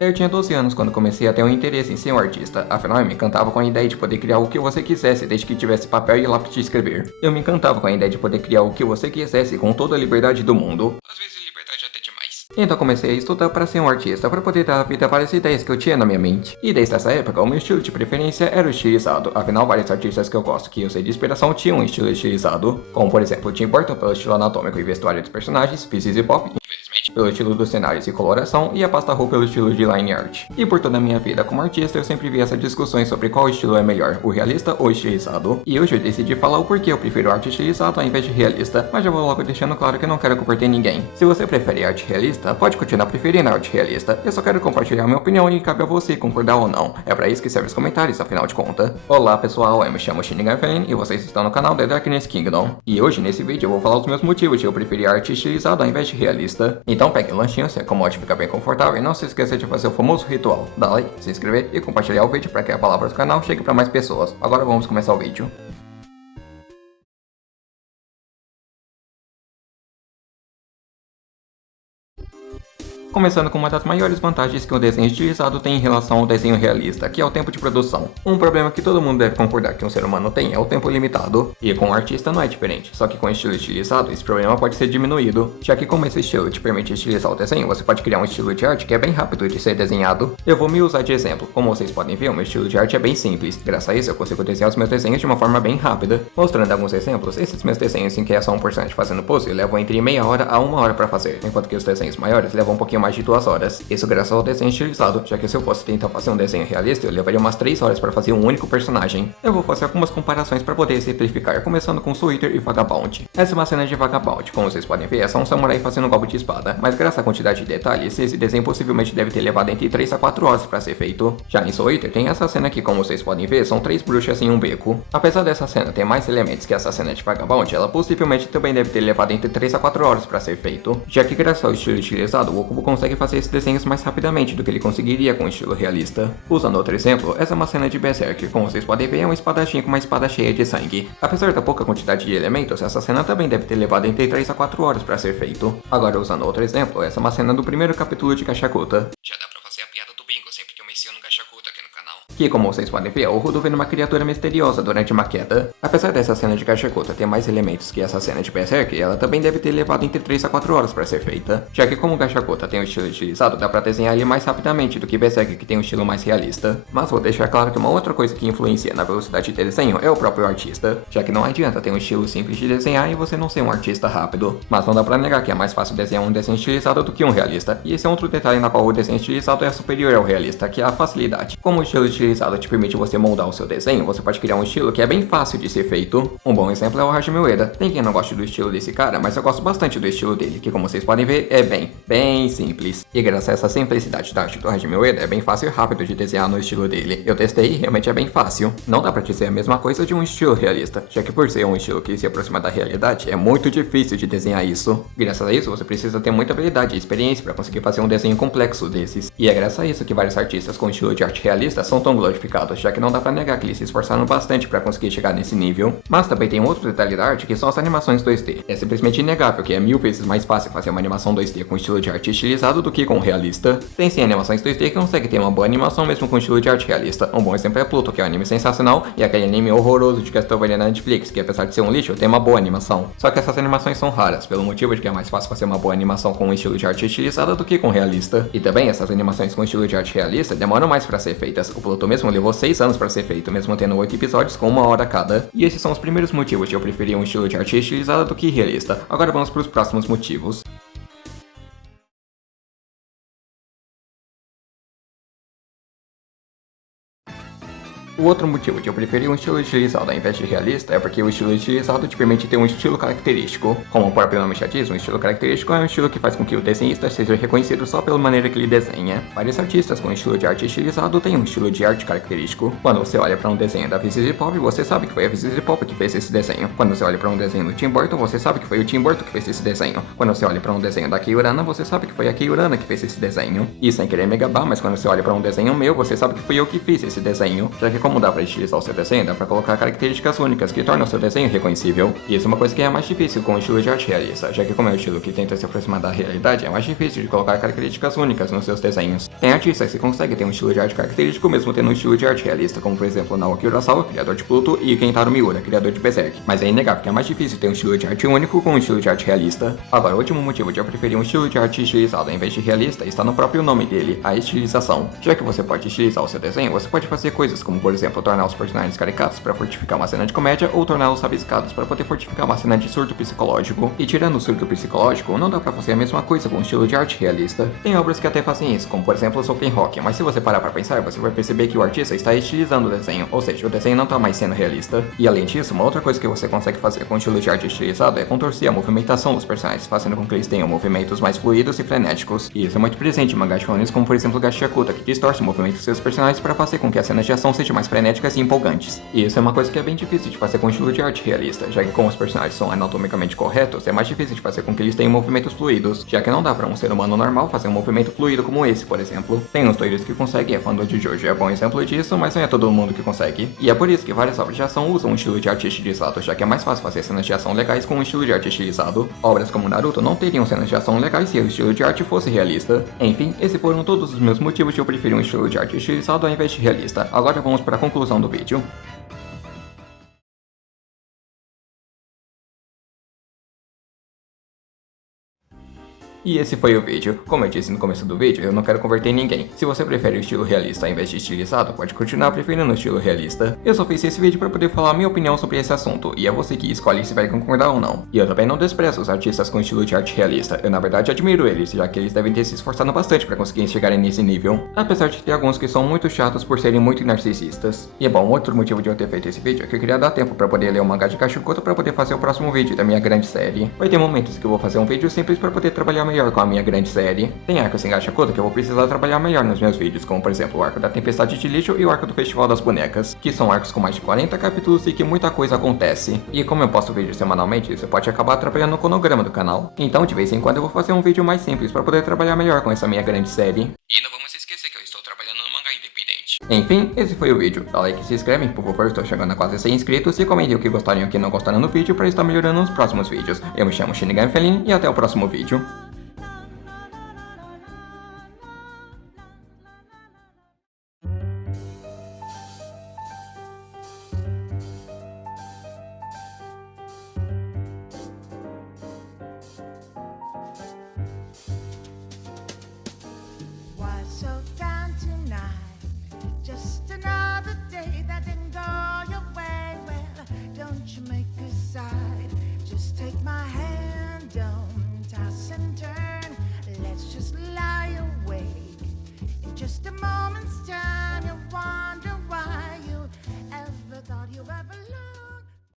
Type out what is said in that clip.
Eu tinha 12 anos quando comecei a ter um interesse em ser um artista, afinal eu me encantava com a ideia de poder criar o que você quisesse desde que tivesse papel e lápis de escrever. Eu me encantava com a ideia de poder criar o que você quisesse com toda a liberdade do mundo. Às vezes liberdade até demais. Então comecei a estudar para ser um artista, para poder dar vida a várias ideias que eu tinha na minha mente. E desde essa época, o meu estilo de preferência era o estilizado, afinal vários artistas que eu gosto que eu sei de inspiração tinham um estilo estilizado, como por exemplo Tim Burton pelo estilo anatômico e vestuário dos personagens, Pieces Pop, pelo estilo dos cenários e coloração, e a pasta roll pelo estilo de line art. E por toda a minha vida como artista, eu sempre vi essas discussões sobre qual estilo é melhor, o realista ou o estilizado. E hoje eu decidi falar o porquê eu prefiro arte estilizado ao invés de realista, mas já vou logo deixando claro que eu não quero converter ninguém. Se você prefere arte realista, pode continuar preferindo a arte realista. Eu só quero compartilhar minha opinião e cabe a você concordar ou não. É pra isso que servem os comentários, afinal de contas. Olá pessoal, eu me chamo Shinigan Felin e vocês estão no canal The Darkness Kingdom. E hoje nesse vídeo eu vou falar os meus motivos de eu preferir arte estilizada ao invés de realista. Então pegue um lanchinho, se acomode, fica bem confortável e não se esqueça de fazer o famoso ritual, dar like, se inscrever e compartilhar o vídeo para que a palavra do canal chegue para mais pessoas. Agora vamos começar o vídeo. Começando com uma das maiores vantagens que o desenho estilizado tem em relação ao desenho realista, que é o tempo de produção. Um problema que todo mundo deve concordar que um ser humano tem é o tempo limitado, e com o artista não é diferente, só que com o estilo estilizado esse problema pode ser diminuído, já que como esse estilo te permite estilizar o desenho, você pode criar um estilo de arte que é bem rápido de ser desenhado. Eu vou me usar de exemplo, como vocês podem ver, o meu estilo de arte é bem simples, graças a isso eu consigo desenhar os meus desenhos de uma forma bem rápida. Mostrando alguns exemplos, esses meus desenhos em que é só um personagem fazendo pose levam entre meia hora a 1 hora para fazer, enquanto que os desenhos maiores levam um pouquinho mais de 2 horas. Isso graças ao desenho estilizado, já que se eu fosse tentar fazer um desenho realista, eu levaria umas 3 horas para fazer um único personagem. Eu vou fazer algumas comparações para poder exemplificar, começando com Suiter e Vagabond. Essa é uma cena de Vagabond, como vocês podem ver, é só um samurai fazendo um golpe de espada, mas graças à quantidade de detalhes, esse desenho possivelmente deve ter levado entre 3 a 4 horas para ser feito. Já em Suiter tem essa cena que, como vocês podem ver, são 3 bruxas em um beco. Apesar dessa cena ter mais elementos que essa cena de Vagabond, ela possivelmente também deve ter levado entre 3 a 4 horas para ser feito, já que graças ao estilo estilizado, o Okubo consegue fazer esses desenhos mais rapidamente do que ele conseguiria com o estilo realista. Usando outro exemplo, essa é uma cena de Berserk, como vocês podem ver é um espadachim com uma espada cheia de sangue. Apesar da pouca quantidade de elementos, essa cena também deve ter levado entre 3 a 4 horas para ser feito. Agora usando outro exemplo, essa é uma cena do primeiro capítulo de Gashakuta. Já dá pra fazer a piada do bingo sempre que eu menciono Gashakuta aqui no canal. Que, como vocês podem ver, o Rudo vendo uma criatura misteriosa durante uma queda. Apesar dessa cena de Gashakuta ter mais elementos que essa cena de Berserk, ela também deve ter levado entre 3 a 4 horas para ser feita, já que como Gashakuta tem um estilo estilizado, dá pra desenhar ele mais rapidamente do que Berserk, que tem um estilo mais realista. Mas vou deixar claro que uma outra coisa que influencia na velocidade de desenho é o próprio artista, já que não adianta ter um estilo simples de desenhar e você não ser um artista rápido. Mas não dá pra negar que é mais fácil desenhar um desenho estilizado do que um realista, e esse é outro detalhe na qual o desenho estilizado é superior ao realista, que é a facilidade. Como o estilo estilizado te permite você moldar o seu desenho, você pode criar um estilo que é bem fácil de ser feito. Um bom exemplo é o Hajime Ueda. Tem quem não goste do estilo desse cara, mas eu gosto bastante do estilo dele, que como vocês podem ver, é bem simples. E graças a essa simplicidade da arte do Hajime Ueda, é bem fácil e rápido de desenhar no estilo dele. Eu testei e realmente é bem fácil. Não dá pra dizer a mesma coisa de um estilo realista, já que por ser um estilo que se aproxima da realidade, é muito difícil de desenhar isso. Graças a isso, você precisa ter muita habilidade e experiência para conseguir fazer um desenho complexo desses. E é graças a isso que vários artistas com estilo de arte realista são tão glorificados, já que não dá pra negar que eles se esforçaram bastante para conseguir chegar nesse nível. Mas também tem outro detalhe da arte que são as animações 2D. É simplesmente inegável que é 1000 vezes mais fácil fazer uma animação 2D com estilo de arte estilizado do que com realista. Tem sim animações 2D que conseguem ter uma boa animação mesmo com estilo de arte realista. Um bom exemplo é Pluto, que é um anime sensacional, e aquele anime horroroso de Castlevania na Netflix, que apesar de ser um lixo, tem uma boa animação. Só que essas animações são raras, pelo motivo de que é mais fácil fazer uma boa animação com um estilo de arte estilizada do que com realista. E também essas animações com estilo de arte realista demoram mais para ser feitas. O Pluto mesmo levou 6 anos para ser feito, mesmo tendo 8 episódios com 1 hora cada. E esses são os primeiros motivos de eu preferir um estilo de arte estilizada do que realista. Agora vamos para os próximos motivos. O outro motivo de eu preferir um estilo estilizado ao invés de realista é porque o estilo estilizado te permite ter um estilo característico. Como o próprio nome já diz, um estilo característico é um estilo que faz com que o desenhista seja reconhecido só pela maneira que ele desenha. Vários artistas com estilo de arte estilizado têm um estilo de arte característico. Quando você olha para um desenho da Pieces Pop, você sabe que foi a Pieces Pop que fez esse desenho. Quando você olha para um desenho do Tim Burton, você sabe que foi o Tim Burton que fez esse desenho. Quando você olha para um desenho da Kei Urana, você sabe que foi a Kei Urana que fez esse desenho. E sem querer me gabar, mas quando você olha para um desenho meu, você sabe que fui eu que fiz esse desenho. Já que como como dá para estilizar o seu desenho, dá para colocar características únicas que tornam o seu desenho reconhecível. E isso é uma coisa que é mais difícil com o estilo de arte realista, já que como é um estilo que tenta se aproximar da realidade, é mais difícil de colocar características únicas nos seus desenhos. Tem artistas que conseguem ter um estilo de arte característico mesmo tendo um estilo de arte realista, como por exemplo Naoki Urasawa, criador de Pluto, e Kentaro Miura, criador de Berserk. Mas é inegável que é mais difícil ter um estilo de arte único com um estilo de arte realista. Agora, o último motivo de eu preferir um estilo de arte estilizado em vez de realista está no próprio nome dele, a estilização. Já que você pode estilizar o seu desenho, você pode fazer coisas como, por exemplo, tornar os personagens caricatos para fortificar uma cena de comédia ou torná-los rabiscados para poder fortificar uma cena de surto psicológico. E tirando o surto psicológico, não dá pra fazer a mesma coisa com um estilo de arte realista. Tem obras que até fazem isso, como por exemplo o Soken Rock, mas se você parar pra pensar, você vai perceber que o artista está estilizando o desenho, ou seja, o desenho não tá mais sendo realista. E além disso, uma outra coisa que você consegue fazer com o estilo de arte estilizado é contorcer a movimentação dos personagens, fazendo com que eles tenham movimentos mais fluidos e frenéticos. E isso é muito presente em mangás shonen, como por exemplo o Gashiakuta, que distorce o movimento dos seus personagens para fazer com que as cenas de ação sejam mais frenéticas e empolgantes. E isso é uma coisa que é bem difícil de fazer com o estilo de arte realista, já que como os personagens são anatomicamente corretos, é mais difícil de fazer com que eles tenham movimentos fluidos, já que não dá pra um ser humano normal fazer um movimento fluido como esse, por exemplo. Tem uns doidos que conseguem, a fandom de Jojo é bom exemplo disso, mas não é todo mundo que consegue. E é por isso que várias obras de ação usam um estilo de arte estilizado, já que é mais fácil fazer cenas de ação legais com um estilo de arte estilizado. Obras como Naruto não teriam cenas de ação legais se o estilo de arte fosse realista. Enfim, esses foram todos os meus motivos de eu preferir um estilo de arte estilizado ao invés de realista. Agora vamos para a conclusão do vídeo. E esse foi o vídeo. Como eu disse no começo do vídeo, eu não quero converter ninguém. Se você prefere o estilo realista ao invés de estilizado, pode continuar preferindo o estilo realista. Eu só fiz esse vídeo para poder falar a minha opinião sobre esse assunto, e é você que escolhe se vai concordar ou não. E eu também não desprezo os artistas com estilo de arte realista, eu na verdade admiro eles, já que eles devem ter se esforçado bastante para conseguirem chegarem nesse nível. Apesar de ter alguns que são muito chatos por serem muito narcisistas. E bom, outro motivo de eu ter feito esse vídeo é que eu queria dar tempo para poder ler o mangá de Gashiakuta para poder fazer o próximo vídeo da minha grande série. Vai ter momentos que eu vou fazer um vídeo simples para poder trabalhar melhor com a minha grande série. Tem arcos em Gashiakuta que eu vou precisar trabalhar melhor nos meus vídeos, como por exemplo o arco da Tempestade de Lixo e o arco do Festival das Bonecas, que são arcos com mais de 40 capítulos e que muita coisa acontece. E como eu posto vídeos semanalmente, isso pode acabar atrapalhando o cronograma do canal. Então de vez em quando eu vou fazer um vídeo mais simples para poder trabalhar melhor com essa minha grande série. E não vamos esquecer que eu estou trabalhando no mangá independente. Enfim, esse foi o vídeo. Dá like e se inscreve, por favor, estou chegando a quase 100 inscritos, e comentem o que gostariam e o que não gostaram do vídeo para estar melhorando nos próximos vídeos. Eu me chamo Shinigami Felin e até o próximo vídeo. So down tonight, just another day that didn't go your way. Well, don't you make a side, just take my hand, don't toss and turn. Let's just lie.